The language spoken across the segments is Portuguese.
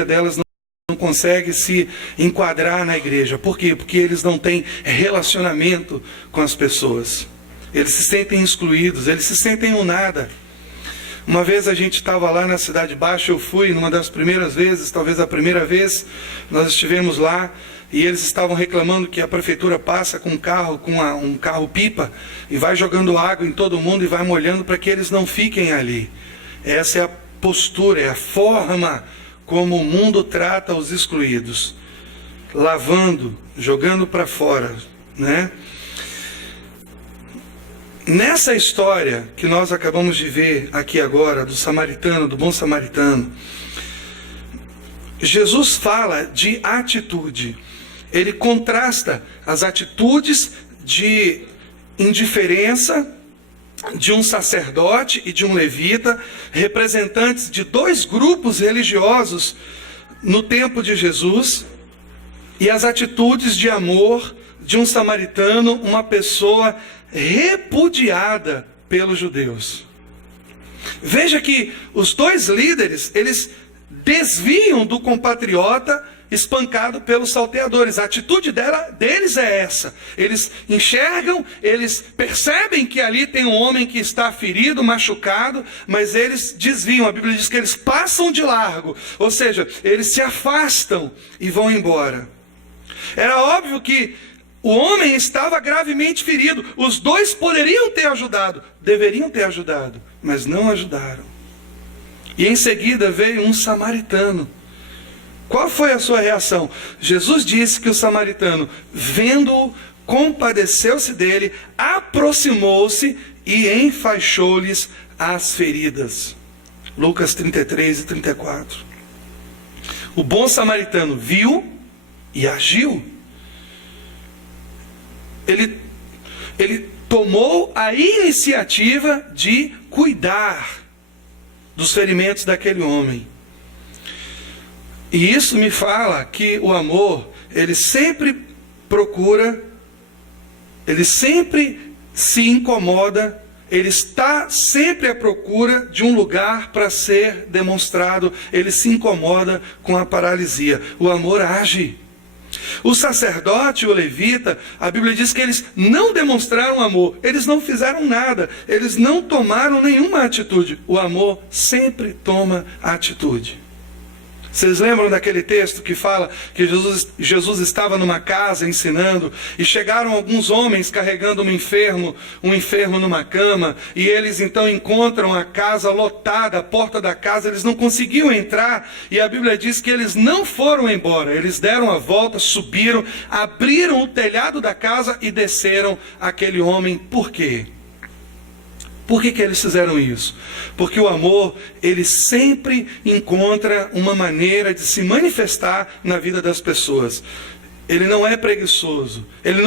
delas não consegue se enquadrar na igreja. Por quê? Porque eles não têm relacionamento com as pessoas. Eles se sentem excluídos, eles se sentem um nada. Uma vez a gente estava lá na Cidade Baixa, eu fui numa das primeiras vezes, talvez a primeira vez, nós estivemos lá e eles estavam reclamando que a prefeitura passa com um carro-pipa e vai jogando água em todo mundo e vai molhando para que eles não fiquem ali. Essa é a postura, é a forma como o mundo trata os excluídos, lavando, jogando para fora, né? Nessa história que nós acabamos de ver aqui agora, do samaritano, do bom samaritano, Jesus fala de atitude. Ele contrasta as atitudes de indiferença de um sacerdote e de um levita, representantes de dois grupos religiosos no tempo de Jesus, e as atitudes de amor de um samaritano, uma pessoa repudiada pelos judeus. Veja que os dois líderes, eles desviam do compatriota espancado pelos salteadores. A atitude deles é essa. Eles enxergam, eles percebem que ali tem um homem que está ferido, machucado, mas eles desviam. A Bíblia diz que eles passam de largo, ou seja, eles se afastam e vão embora. Era óbvio que o homem estava gravemente ferido. Os dois poderiam ter ajudado, deveriam ter ajudado, mas não ajudaram. E em seguida veio um samaritano. Qual foi a sua reação? Jesus disse que o samaritano, vendo-o, compadeceu-se dele, aproximou-se e enfaixou-lhes as feridas. Lucas 33 e 34. O bom samaritano viu e agiu. Ele tomou a iniciativa de cuidar dos ferimentos daquele homem. E isso me fala que o amor, ele sempre procura, ele sempre se incomoda, ele está sempre à procura de um lugar para ser demonstrado, ele se incomoda com a paralisia. O amor age. O sacerdote e o levita, a Bíblia diz que eles não demonstraram amor, eles não fizeram nada, eles não tomaram nenhuma atitude. O amor sempre toma atitude. Vocês lembram daquele texto que fala que Jesus estava numa casa ensinando e chegaram alguns homens carregando um enfermo numa cama, e eles então encontram a casa lotada, a porta da casa, eles não conseguiam entrar, e a Bíblia diz que eles não foram embora, eles deram a volta, subiram, abriram o telhado da casa e desceram aquele homem. Por quê? Por que eles fizeram isso? Porque o amor, ele sempre encontra uma maneira de se manifestar na vida das pessoas. Ele não é preguiçoso, ele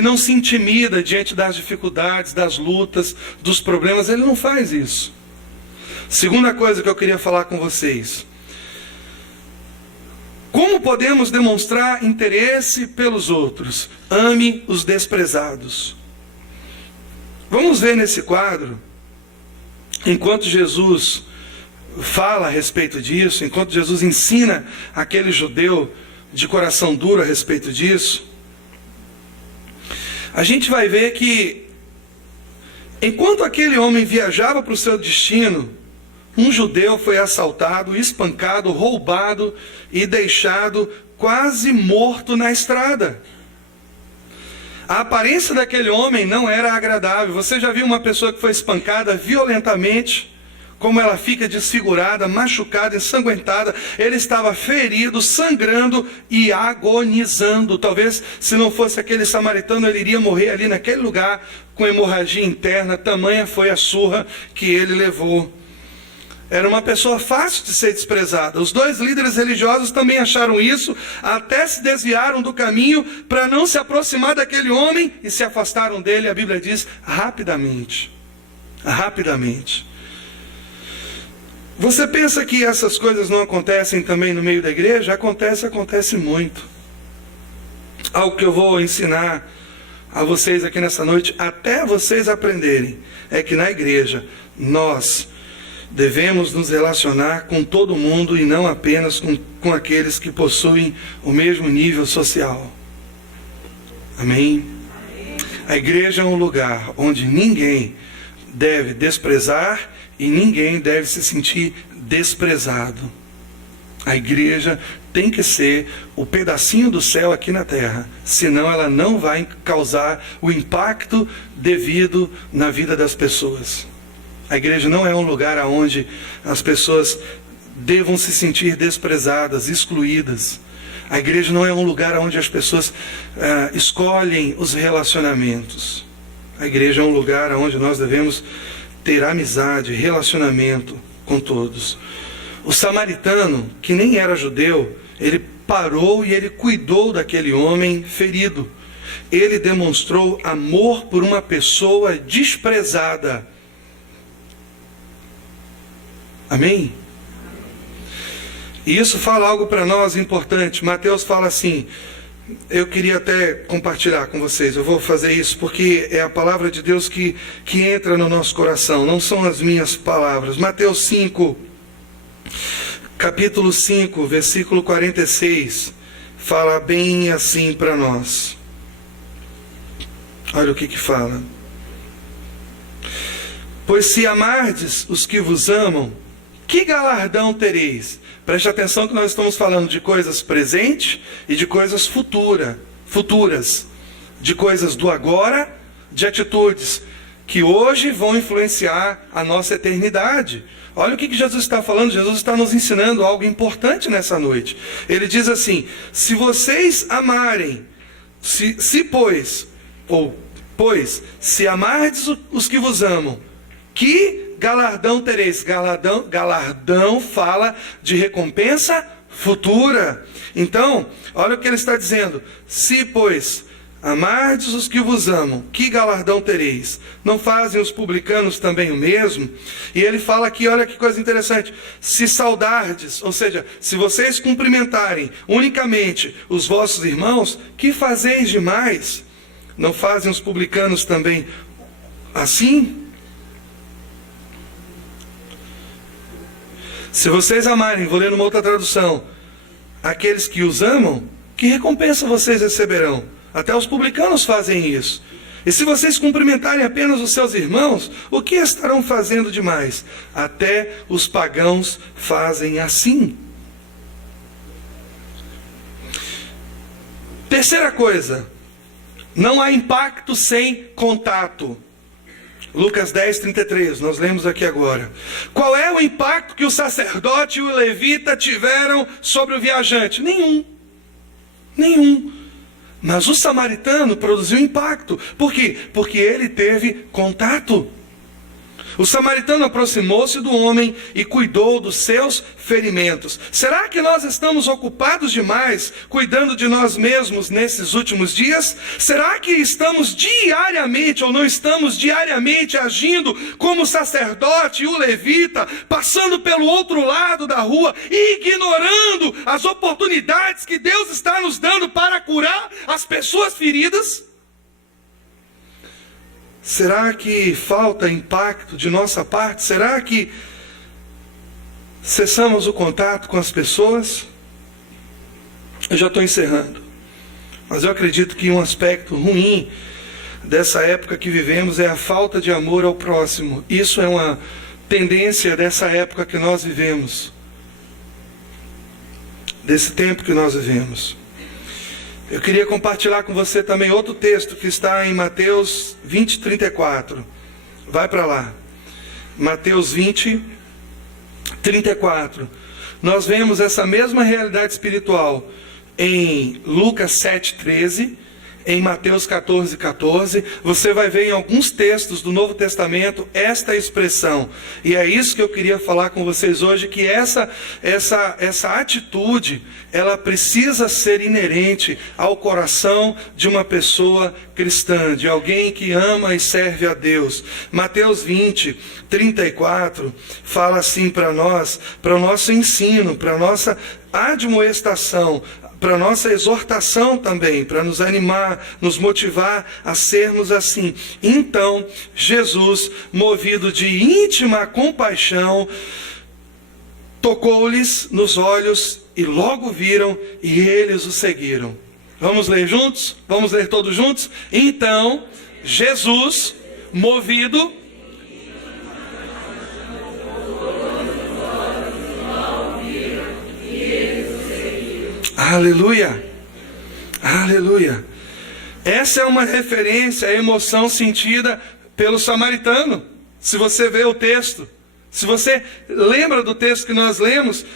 não se intimida diante das dificuldades, das lutas, dos problemas, ele não faz isso. Segunda coisa que eu queria falar com vocês. Como podemos demonstrar interesse pelos outros? Ame os desprezados. Vamos ver nesse quadro, enquanto Jesus fala a respeito disso, enquanto Jesus ensina aquele judeu de coração duro a respeito disso, a gente vai ver que, enquanto aquele homem viajava para o seu destino, um judeu foi assaltado, espancado, roubado e deixado quase morto na estrada. A aparência daquele homem não era agradável. Você já viu uma pessoa que foi espancada violentamente, como ela fica desfigurada, machucada, ensanguentada? Ele estava ferido, sangrando e agonizando. Talvez, se não fosse aquele samaritano, ele iria morrer ali naquele lugar com hemorragia interna. Tamanha foi a surra que ele levou. Era uma pessoa fácil de ser desprezada. Os dois líderes religiosos também acharam isso, até se desviaram do caminho para não se aproximar daquele homem e se afastaram dele, a Bíblia diz, rapidamente. Rapidamente. Você pensa que essas coisas não acontecem também no meio da igreja? Acontece muito. Algo que eu vou ensinar a vocês aqui nessa noite, até vocês aprenderem, é que na igreja nós devemos nos relacionar com todo mundo e não apenas com aqueles que possuem o mesmo nível social. Amém? A igreja é um lugar onde ninguém deve desprezar e ninguém deve se sentir desprezado. A igreja tem que ser o pedacinho do céu aqui na terra, senão ela não vai causar o impacto devido na vida das pessoas. A igreja não é um lugar onde as pessoas devam se sentir desprezadas, excluídas. A igreja não é um lugar onde as pessoas escolhem os relacionamentos. A igreja é um lugar onde nós devemos ter amizade, relacionamento com todos. O samaritano, que nem era judeu, ele parou e ele cuidou daquele homem ferido. Ele demonstrou amor por uma pessoa desprezada. Amém? E isso fala algo para nós importante. Mateus fala assim, eu queria até compartilhar com vocês, eu vou fazer isso porque é a palavra de Deus que entra no nosso coração, não são as minhas palavras. Mateus 5, capítulo 5, versículo 46, fala bem assim para nós. Olha o que fala. Pois se amardes os que vos amam, que galardão tereis? Preste atenção que nós estamos falando de coisas presentes e de coisas futuras. De coisas do agora, de atitudes que hoje vão influenciar a nossa eternidade. Olha o que Jesus está falando. Jesus está nos ensinando algo importante nessa noite. Ele diz assim, se vocês amarem, pois, se amardes os que vos amam, que galardão tereis? Galardão fala de recompensa futura. Então, olha o que ele está dizendo. Se, pois, amardes os que vos amam, que galardão tereis? Não fazem os publicanos também o mesmo? E ele fala aqui, olha que coisa interessante. Se saudardes, ou seja, se vocês cumprimentarem unicamente os vossos irmãos, que fazeis demais? Não fazem os publicanos também assim? Se vocês amarem, vou ler numa outra tradução, aqueles que os amam, que recompensa vocês receberão? Até os publicanos fazem isso. E se vocês cumprimentarem apenas os seus irmãos, o que estarão fazendo demais? Até os pagãos fazem assim. Terceira coisa, não há impacto sem contato. Lucas 10, 33, nós lemos aqui agora. Qual é o impacto que o sacerdote e o levita tiveram sobre o viajante? Nenhum. Mas o samaritano produziu impacto. Por quê? Porque ele teve contato. O samaritano aproximou-se do homem e cuidou dos seus ferimentos. Será que nós estamos ocupados demais cuidando de nós mesmos nesses últimos dias? Será que estamos diariamente ou não estamos diariamente agindo como o sacerdote e o levita, passando pelo outro lado da rua e ignorando as oportunidades que Deus está nos dando para curar as pessoas feridas? Será que falta impacto de nossa parte? Será que cessamos o contato com as pessoas? Eu já estou encerrando. Mas eu acredito que um aspecto ruim dessa época que vivemos é a falta de amor ao próximo. Isso é uma tendência dessa época que nós vivemos. Desse tempo que nós vivemos. Eu queria compartilhar com você também outro texto que está em Mateus 20, 34. Vai para lá. Mateus 20, 34. Nós vemos essa mesma realidade espiritual em Lucas 7, 13. Em Mateus 14, 14, você vai ver em alguns textos do Novo Testamento esta expressão. E é isso que eu queria falar com vocês hoje, que essa atitude, ela precisa ser inerente ao coração de uma pessoa cristã, de alguém que ama e serve a Deus. Mateus 20, 34, fala assim para nós, para o nosso ensino, para a nossa admoestação, para nossa exortação também, para nos animar, nos motivar a sermos assim. Então, Jesus, movido de íntima compaixão, tocou-lhes nos olhos e logo viram e eles o seguiram. Vamos ler juntos? Vamos ler todos juntos? Então, Jesus, movido... Aleluia, aleluia. Essa é uma referência à emoção sentida pelo samaritano. Se você vê o texto, se você lembra do texto que nós lemos,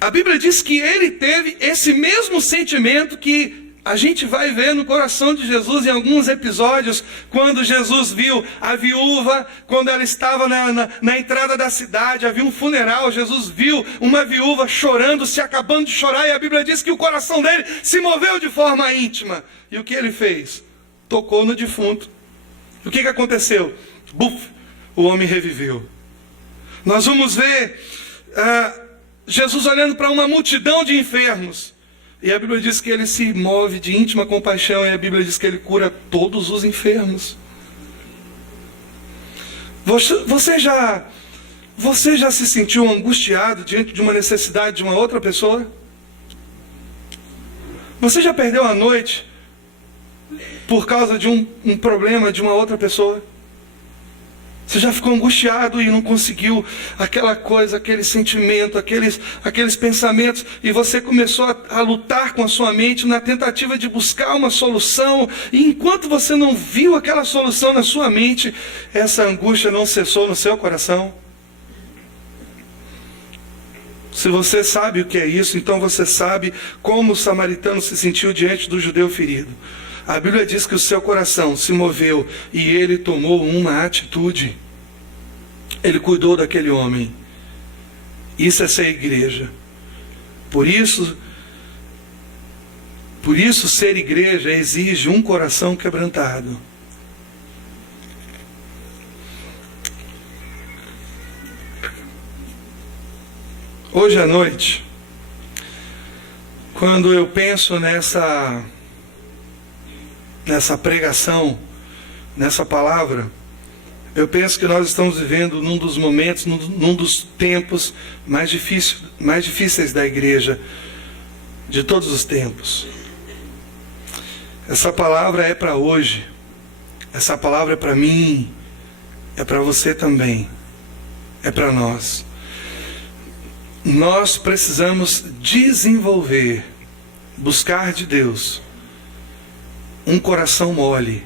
a Bíblia diz que ele teve esse mesmo sentimento que a gente vai ver no coração de Jesus em alguns episódios, quando Jesus viu a viúva, quando ela estava na entrada da cidade, havia um funeral, Jesus viu uma viúva chorando, se acabando de chorar, e a Bíblia diz que o coração dele se moveu de forma íntima. E o que ele fez? Tocou no defunto. O que aconteceu? Buf, o homem reviveu. Nós vamos ver Jesus olhando para uma multidão de enfermos. E a Bíblia diz que ele se move de íntima compaixão, e a Bíblia diz que ele cura todos os enfermos. Você já se sentiu angustiado diante de uma necessidade de uma outra pessoa? Você já perdeu a noite por causa de um problema de uma outra pessoa? Você já ficou angustiado e não conseguiu aquela coisa, aquele sentimento, aqueles pensamentos, e você começou a lutar com a sua mente na tentativa de buscar uma solução, e enquanto você não viu aquela solução na sua mente, essa angústia não cessou no seu coração? Se você sabe o que é isso, então você sabe como o samaritano se sentiu diante do judeu ferido. A Bíblia diz que o seu coração se moveu e ele tomou uma atitude. Ele cuidou daquele homem. Isso é ser igreja. Por isso ser igreja exige um coração quebrantado. Hoje à noite, quando eu penso nessa pregação, nessa palavra, eu penso que nós estamos vivendo num dos momentos, num dos tempos mais difíceis da igreja, de todos os tempos. Essa palavra é para hoje, essa palavra é para mim, é para você também, é para nós. Nós precisamos desenvolver, buscar de Deus um coração mole,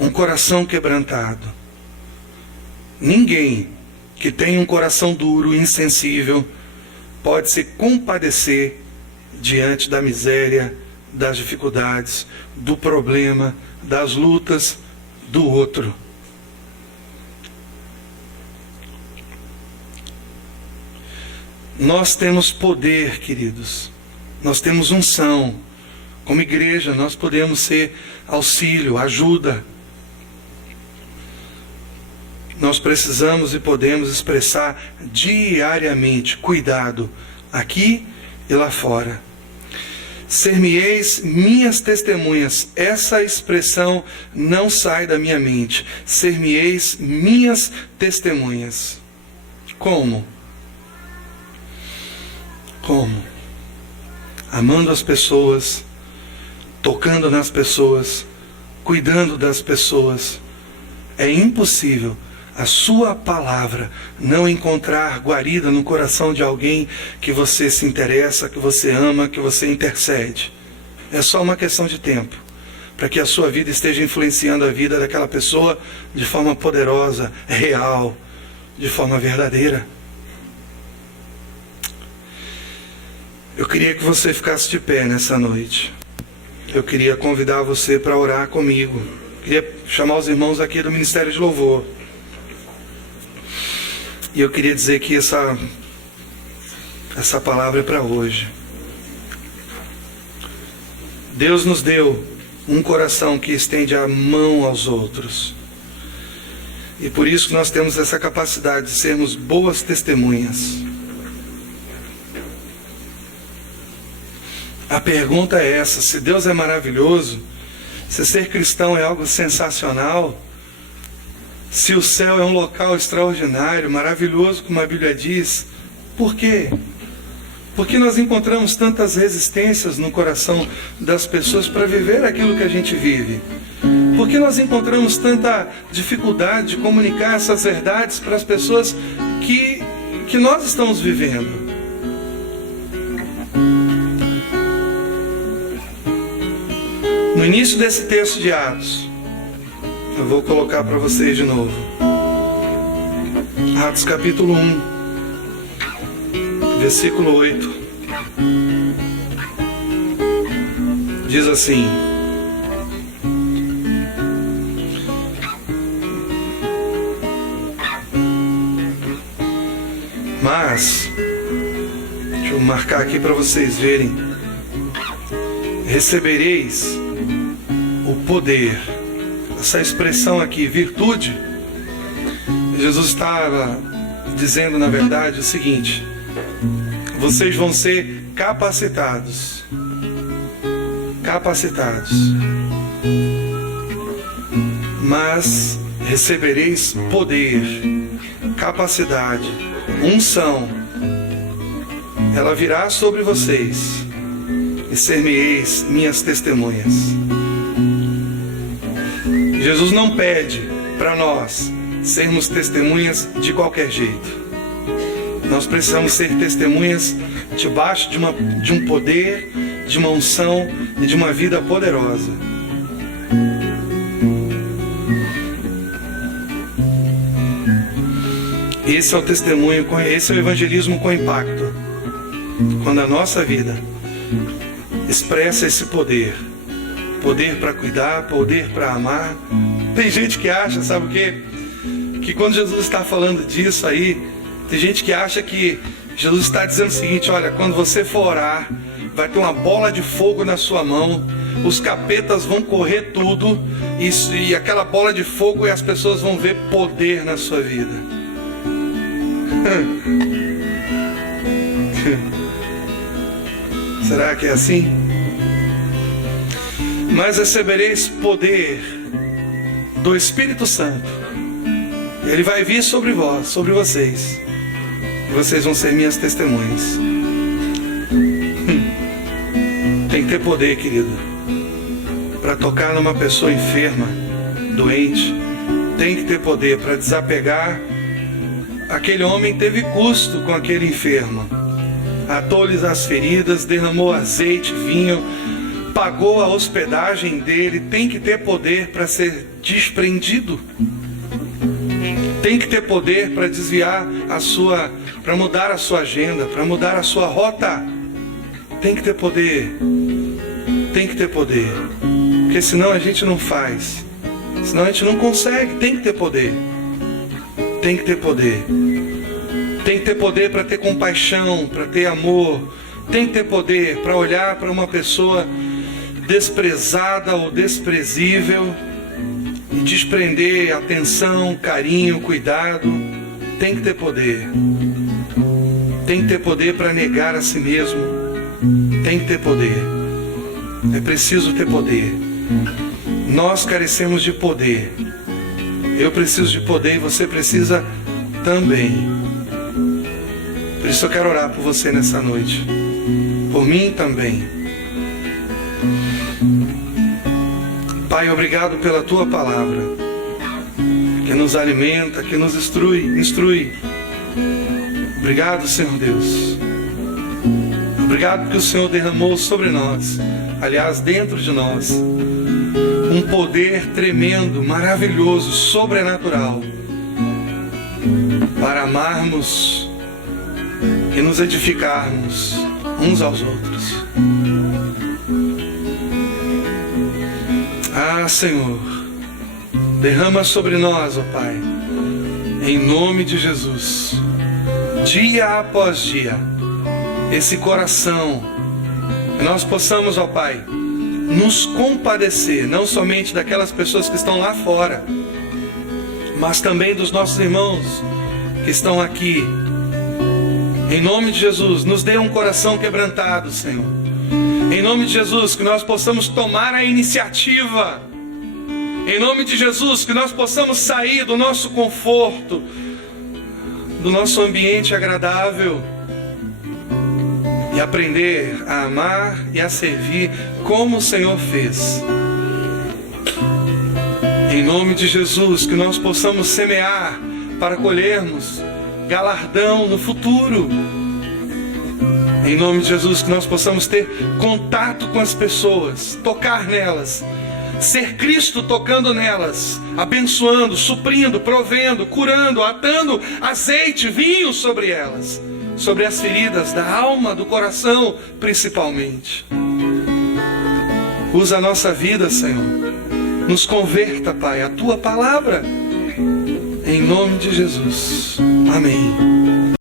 um coração quebrantado. Ninguém que tem um coração duro e insensível pode se compadecer diante da miséria, das dificuldades, do problema, das lutas do outro. Nós temos poder, queridos. Nós temos unção. Como igreja, nós podemos ser auxílio, ajuda. Nós precisamos e podemos expressar diariamente cuidado, aqui e lá fora. Ser-me-eis minhas testemunhas. Essa expressão não sai da minha mente. Ser-me-eis minhas testemunhas. Como? Como? Amando as pessoas, tocando nas pessoas, cuidando das pessoas. É impossível a sua palavra não encontrar guarida no coração de alguém que você se interessa, que você ama, que você intercede. É só uma questão de tempo para que a sua vida esteja influenciando a vida daquela pessoa de forma poderosa, real, de forma verdadeira. Eu queria que você ficasse de pé nessa noite. Eu queria convidar você para orar comigo. Queria chamar os irmãos aqui do Ministério de Louvor. E eu queria dizer que essa palavra é para hoje. Deus nos deu um coração que estende a mão aos outros. E por isso que nós temos essa capacidade de sermos boas testemunhas. A pergunta é essa: se Deus é maravilhoso, se ser cristão é algo sensacional, se o céu é um local extraordinário, maravilhoso, como a Bíblia diz, por quê? Por que nós encontramos tantas resistências no coração das pessoas para viver aquilo que a gente vive? Por que nós encontramos tanta dificuldade de comunicar essas verdades para as pessoas que nós estamos vivendo? No início desse texto de Atos, eu vou colocar para vocês de novo. Atos capítulo 1, versículo 8. Diz assim: mas, deixa eu marcar aqui para vocês verem, recebereis o poder. Essa expressão aqui, virtude, Jesus estava dizendo na verdade o seguinte: vocês vão ser capacitados. Mas recebereis poder, capacidade, unção. Ela virá sobre vocês e ser-me-eis minhas testemunhas. Jesus não pede para nós sermos testemunhas de qualquer jeito. Nós precisamos ser testemunhas debaixo de um poder, de uma unção e de uma vida poderosa. Esse é o testemunho, esse é o evangelismo com impacto. Quando a nossa vida expressa esse poder. Poder para cuidar, poder para amar. Tem gente que acha, sabe o quê? Que quando Jesus está falando disso aí, tem gente que acha que Jesus está dizendo o seguinte: olha, quando você for orar, vai ter uma bola de fogo na sua mão, os capetas vão correr tudo, e aquela bola de fogo, e as pessoas vão ver poder na sua vida. Será que é assim? Mas recebereis poder do Espírito Santo. Ele vai vir sobre vós, sobre vocês. E vocês vão ser minhas testemunhas. Tem que ter poder, querido, para tocar numa pessoa enferma, doente. Tem que ter poder para desapegar. Aquele homem teve custo com aquele enfermo. Atou-lhes as feridas, derramou azeite, vinho, pagou a hospedagem dele. Tem que ter poder para ser desprendido. Tem que ter poder para desviar para mudar a sua agenda, para mudar a sua rota. Tem que ter poder. Tem que ter poder. Porque senão a gente não faz. Senão a gente não consegue. Tem que ter poder. Tem que ter poder. Tem que ter poder para ter compaixão, para ter amor. Tem que ter poder para olhar para uma pessoa desprezada ou desprezível e desprender atenção, carinho, cuidado. Tem que ter poder. Tem que ter poder para negar a si mesmo. Tem que ter poder. É preciso ter poder. Nós carecemos de poder. Eu preciso de poder e você precisa também. Por isso eu quero orar por você nessa noite. Por mim também. Pai, obrigado pela Tua palavra, que nos alimenta, que nos instrui. Obrigado, Senhor Deus. Obrigado que o Senhor derramou sobre nós, aliás, dentro de nós, um poder tremendo, maravilhoso, sobrenatural, para amarmos e nos edificarmos uns aos outros. Ah, Senhor, derrama sobre nós, ó Pai, em nome de Jesus, dia após dia, esse coração, que nós possamos, ó Pai, nos compadecer, não somente daquelas pessoas que estão lá fora, mas também dos nossos irmãos que estão aqui, Em nome de Jesus, nos dê um coração quebrantado, Senhor. Em nome de Jesus, que nós possamos tomar a iniciativa. Em nome de Jesus, que nós possamos sair do nosso conforto, do nosso ambiente agradável, e aprender a amar e a servir como o Senhor fez. Em nome de Jesus, que nós possamos semear para colhermos galardão no futuro. Em nome de Jesus, que nós possamos ter contato com as pessoas, tocar nelas, ser Cristo tocando nelas, abençoando, suprindo, provendo, curando, atando azeite, vinho sobre elas, sobre as feridas da alma, do coração principalmente. Usa a nossa vida, Senhor. Nos converta, Pai, a Tua palavra. Em nome de Jesus. Amém.